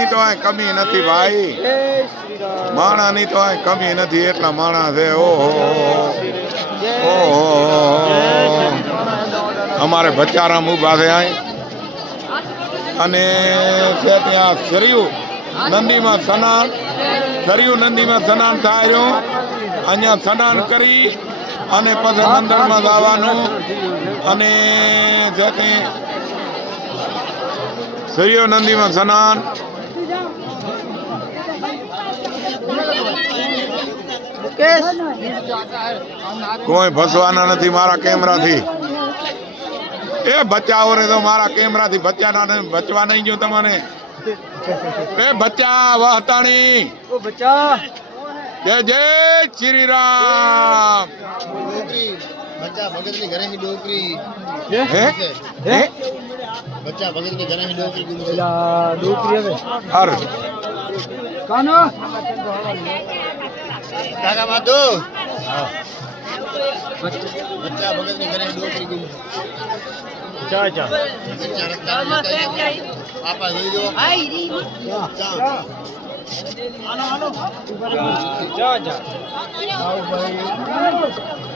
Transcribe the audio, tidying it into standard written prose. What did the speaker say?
માણાની તો આ કમી નથી ભાઈ, માણાની તો આ કમી નથી, એટલા માણા છે. ઓહો ઓહો, અમારે બચારામ ઉભા છે અહીં, અને છે ત્યાં સરયુ નંદીમાં સ્નાન, સરયુ નંદીમાં સ્નાન થાય રહ્યું. અહીંયા સ્નાન કરી અને પછી મંદિરમાં જવાનું, અને છે તે સરયુ નંદીમાં સ્નાન. કોઈ ફસવાના નથી મારા કેમેરાથી. એ બચ્ચાઓ રે તો મારા કેમેરાથી બચવા નહીં ગયો તમને. એ બચ્ચા વહતાણી, જય જય શ્રી રામ. બચ્ચા ભગત ની ઘરે ડોકરી, હે હે બચ્ચા ભગત ની ઘરે ડોકરી હવે હર કાનો કાકા માધુ બચ્ચા ભગત ની ઘરે ડોકરી ગુમ. ચા ચા બચ્ચા રખતા પાપા જોઈ જો ચા ચા